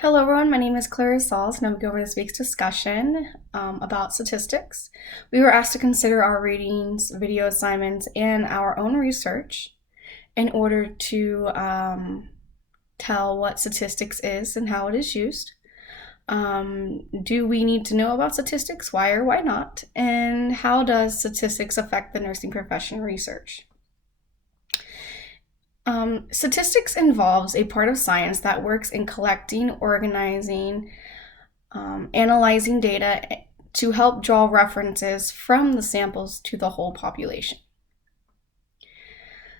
Hello everyone, my name is Clara Sauls and I'm going to go over this week's discussion about statistics. We were asked to consider our readings, video assignments, and our own research in order to tell what statistics is and how it is used. Do we need to know about statistics? Why or why not? And how does statistics affect the nursing profession research? Statistics involves a part of science that works in collecting, organizing, analyzing data to help draw references from the samples to the whole population.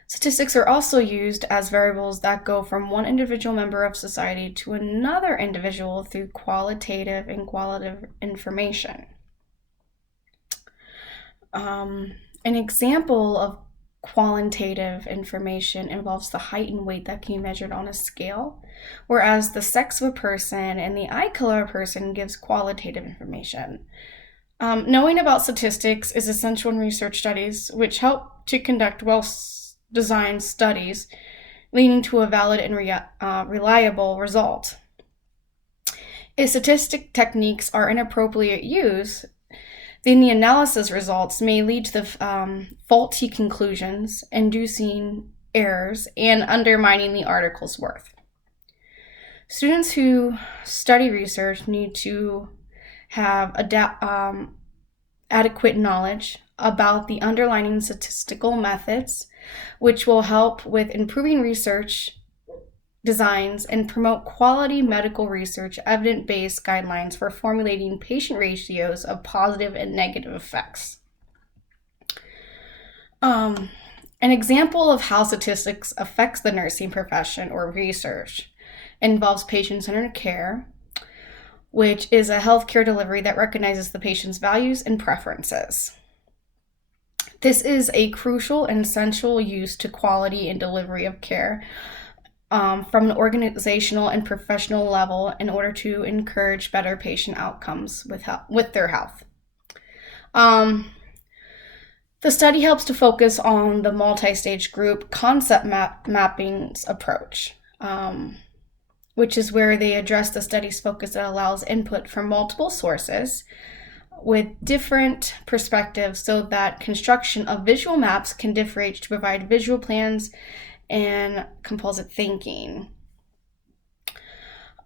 Statistics are also used as variables that go from one individual member of society to another individual through qualitative and qualitative information. An example of quantitative information involves the height and weight that can be measured on a scale, whereas the sex of a person and the eye color of a person gives qualitative information. Knowing about statistics is essential in research studies, which help to conduct well-designed studies, leading to a valid and reliable result. If statistic techniques are inappropriate use, then the analysis results may lead to the faulty conclusions, inducing errors, and undermining the article's worth. Students who study research need to have adequate knowledge about the underlying statistical methods, which will help with improving research designs and promote quality medical research, evidence-based guidelines for formulating patient ratios of positive and negative effects. An example of how statistics affects the nursing profession or research involves patient-centered care, which is a healthcare delivery that recognizes the patient's values and preferences. This is a crucial and essential use to quality and delivery of care from an organizational and professional level in order to encourage better patient outcomes with their health. The study helps to focus on the multi-stage group concept mappings approach, which is where they address the study's focus that allows input from multiple sources with different perspectives so that construction of visual maps can differentiate to provide visual plans and composite thinking.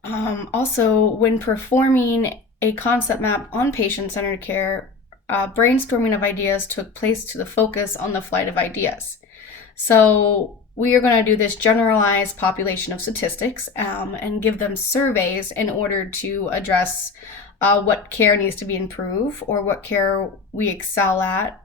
Also, when performing a concept map on patient-centered care, brainstorming of ideas took place to the focus on the flight of ideas. So we are going to do this generalized population of statistics and give them surveys in order to address what care needs to be improved or what care we excel at.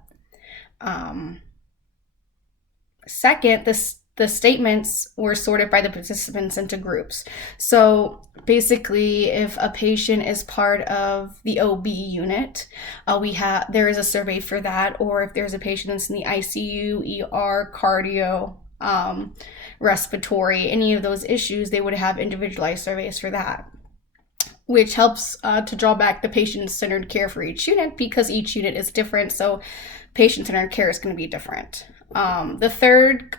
Second, the statements were sorted by the participants into groups. So basically, if a patient is part of the OB unit, there is a survey for that. Or if there's a patient that's in the ICU, ER, cardio, respiratory, any of those issues, they would have individualized surveys for that, which helps to draw back the patient-centered care for each unit because each unit is different. So patient-centered care is going to be different. The third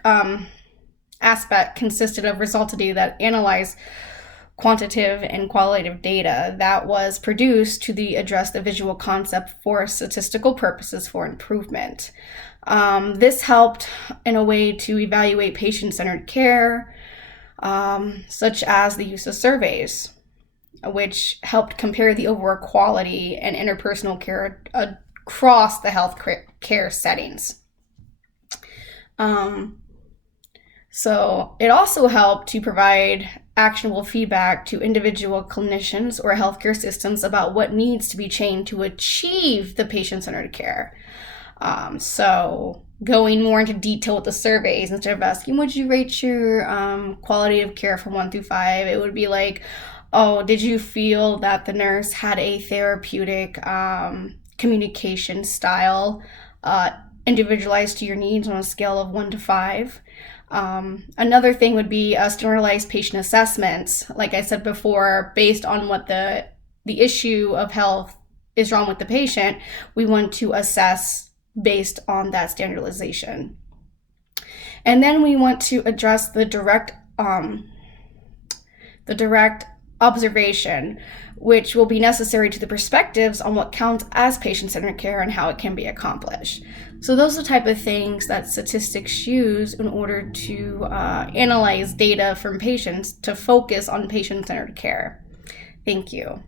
aspect consisted of results data that analyzed quantitative and qualitative data that was produced to address the visual concept for statistical purposes for improvement. This helped in a way to evaluate patient-centered care, such as the use of surveys, which helped compare the overall quality and interpersonal care across the health care settings. So it also helped to provide actionable feedback to individual clinicians or healthcare systems about what needs to be changed to achieve the patient-centered care. So going more into detail with the surveys, instead of asking, would you rate your quality of care from 1 through 5, it would be like, oh, did you feel that the nurse had a therapeutic communication style individualized to your needs on a scale of 1 to 5? Another thing would be standardized patient assessments. Like I said before, based on what the issue of health is wrong with the patient, we want to assess based on that standardization. And then we want to address the direct observation, which will be necessary to the perspectives on what counts as patient-centered care and how it can be accomplished. So those are the type of things that statistics use in order to analyze data from patients to focus on patient-centered care. Thank you.